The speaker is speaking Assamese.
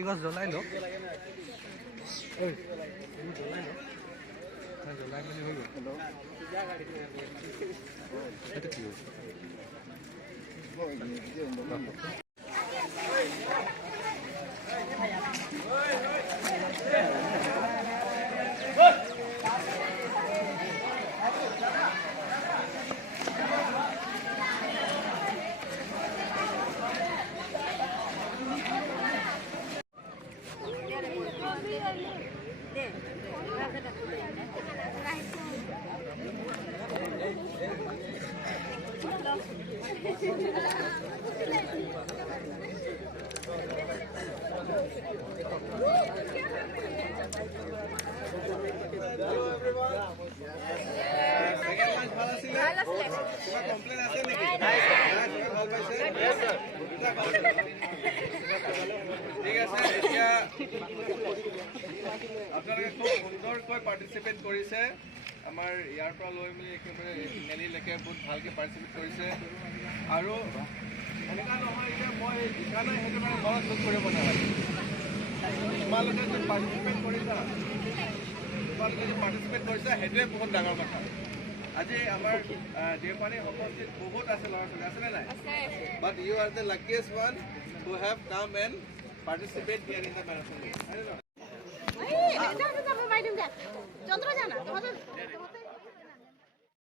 চাকি গছ জ্বলাই লওক জ্বলাই মেলি হৈ গ'ল এইটো কি হৈছে আপোনালোকে খুব সুন্দৰকৈ পাৰ্টিচিপেট কৰিছে আমাৰ ইয়াৰ পৰা লৈ মেলি একেবাৰে নেলিলৈকে বহুত ভালকৈ পাৰ্টিচিপেট কৰিছে আৰু এনেকুৱা নহয় যে মই জিকা নাই সেইটো মানে মনত দুখ কৰিব নালাগে তোমালোকে যে পাৰ্টিচিপেট কৰিছা সেইটোৱে বহুত ডাঙৰ কথা আজি আমাৰ দেওপানী সমষ্টিত বহুত আছে ল'ৰা ছোৱালী আছেনে নাই but you are the luckiest one who have come and participate here in the marathon